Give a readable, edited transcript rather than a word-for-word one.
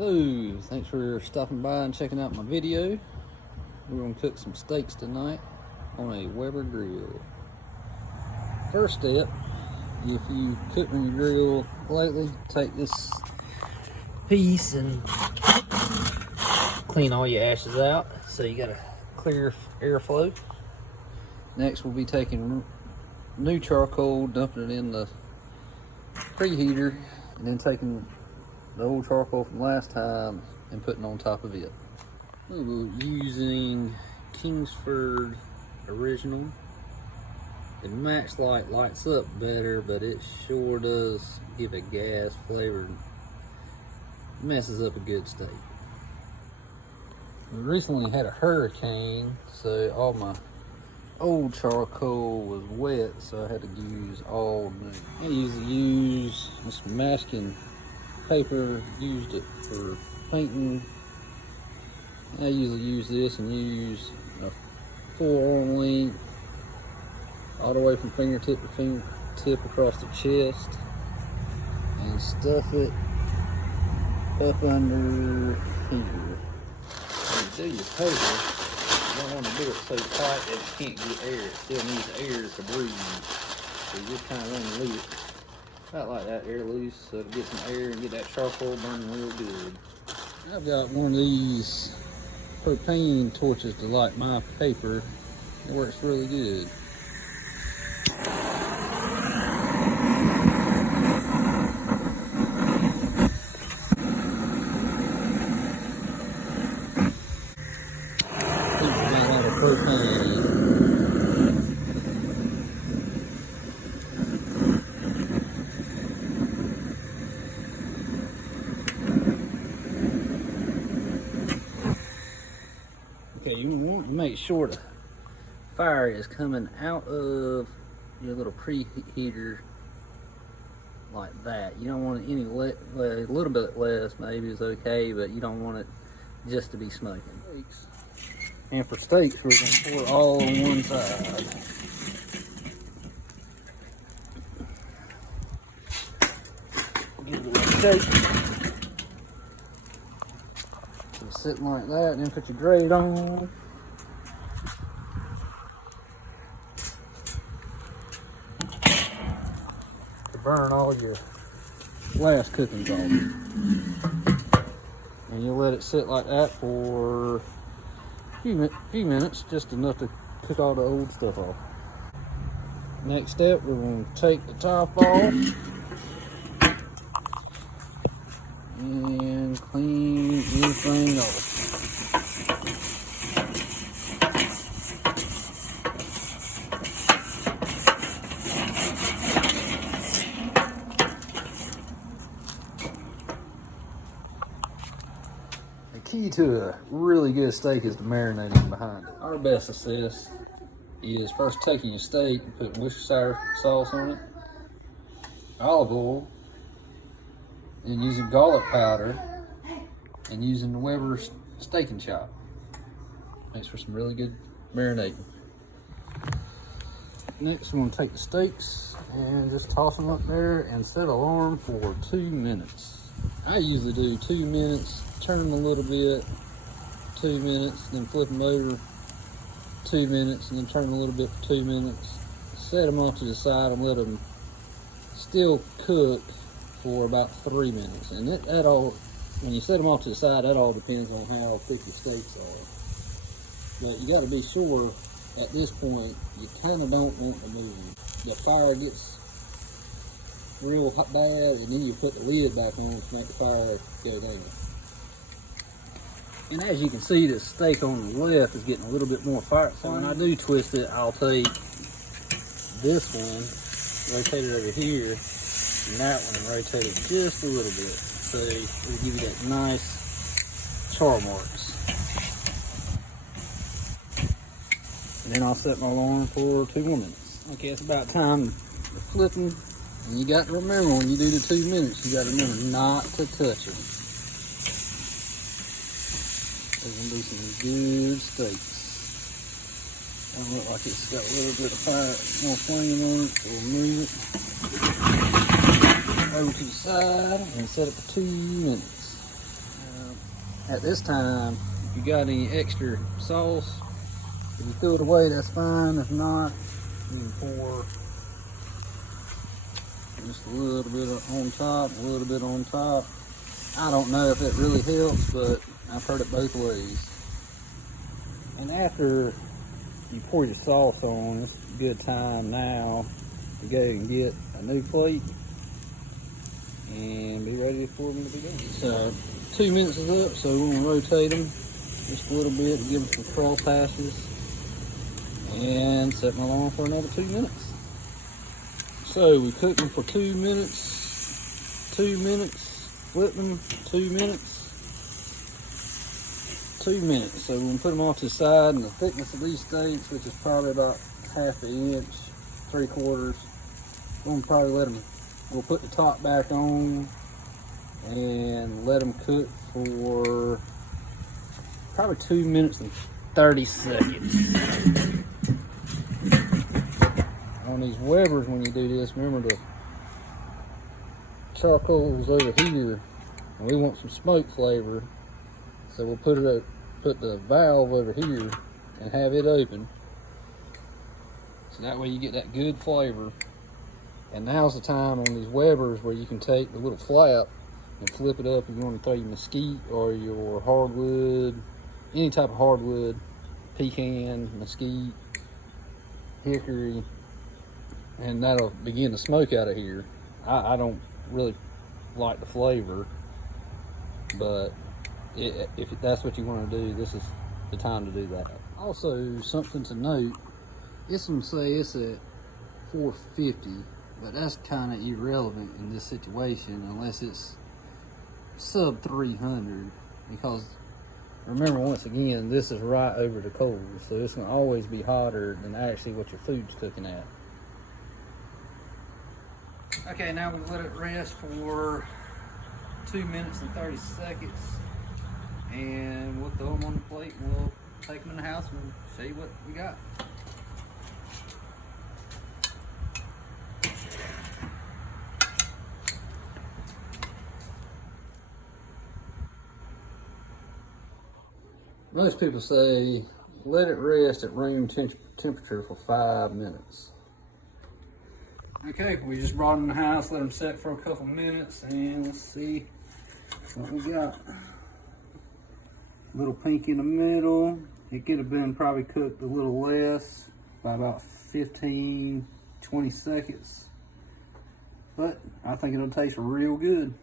Hello, thanks for stopping by and checking out my video. We're going to cook some steaks tonight on a Weber grill. First step, if you cooked on your grill lately, take this piece and clean all your ashes out so you got a clear airflow. Next we'll be taking new charcoal, dumping it in the preheater, and then taking the old charcoal from last time and putting on top of it. We're using Kingsford Original. The match light lights up better, but it sure does give a gas flavor. Messes up a good steak. We recently had a hurricane, so all my old charcoal was wet, so I had to use all new. I usually use this masking paper, used it for painting. I usually use this and use a full arm length all the way from fingertip to fingertip across the chest and stuff it up under here. When you do your paper, you don't want to do it so tight that it can't get air. It still needs air to breathe. So you just kind of want to leave it about like that, air loose, so to get some air and get that charcoal burning real good. I've got one of these propane torches to light my paper. It works really good. Got a lot of propane. Okay, you want to make sure the fire is coming out of your little preheater like that. You don't want it any a little bit less maybe is okay, but you don't want it just to be smoking. And for steaks, we're going to pour it all on one side. Give it a little shake. Sitting like that, and then put your grate on. To burn all your last cookings off. And you'll let it sit like that for a few minutes, just enough to cook all the old stuff off. Next step, we're going to take the top off and clean everything off. The key to a really good steak is the marinating behind it. Our best assist is first taking your steak and putting Worcestershire sauce on it, olive oil, and using garlic powder, and using the Weber Steak and Shop. Makes for some really good marinating. Next, we're going to take the steaks and just toss them up there and set alarm for 2 minutes. I usually do 2 minutes, turn them a little bit, 2 minutes, then flip them over, 2 minutes, and then turn them a little bit for 2 minutes. Set them off to the side and let them still cook for about 3 minutes. And that all, when you set them off to the side, that all depends on how thick your steaks are. But you got to be sure at this point, you kind of don't want to move them. The fire gets real hot bad, and then you put the lid back on to make the fire go down. And as you can see, the steak on the left is getting a little bit more fire. So when I do twist it, I'll take this one, rotate it over here, and that one, and rotate it just a little bit. So it'll give you that nice char marks. And then I'll set my alarm for 2 more minutes. Okay, it's about time to flip them. And you got to remember, when you do the 2 minutes, you got to remember not to touch them. There's going to be some good steaks. Doesn't look like it's got a little bit of fire, more flame on it, so we'll move it over to the side and set it for 2 minutes. At this time, if you got any extra sauce, if you throw it away, that's fine. If not, you can pour just a little bit on top, a little bit on top. I don't know if it really helps, but I've heard it both ways. And after you pour your sauce on, it's a good time now to go and get a new plate and be ready for them to be done. So 2 minutes is up, so we're gonna rotate them just a little bit to give them some cross passes and set them along for another 2 minutes. So we cook them for 2 minutes, 2 minutes, flip them, 2 minutes, 2 minutes. So we're gonna put them off to the side, and the thickness of these steaks, which is probably about 1/2 inch, 3/4, we're gonna probably let them, we'll put the top back on and let them cook for probably 2 minutes and 30 seconds. On these Webers, when you do this, remember the charcoal's over here, and we want some smoke flavor, so we'll put the valve over here and have it open, so that way you get that good flavor. And now's the time on these Webers where you can take the little flap and flip it up if you want to throw your mesquite or your hardwood, any type of hardwood, pecan, mesquite, hickory, and that'll begin to smoke out of here. I don't really like the flavor, but if that's what you want to do, this is the time to do that. Also, something to note, this one say it's at 450, but that's kind of irrelevant in this situation unless it's sub 300, because remember, once again, this is right over the coals, so it's going to always be hotter than actually what your food's cooking at. Okay, now we've let it rest for 2 minutes and 30 seconds, and we'll throw them on the plate and we'll take them in the house and show you what we got. Most people say let it rest at room temperature for 5 minutes. Okay, we just brought them in the house, let them set for a couple minutes, and let's see what we got. Little pink in the middle. It could have been probably cooked a little less, by about 15, 20 seconds. But I think it'll taste real good.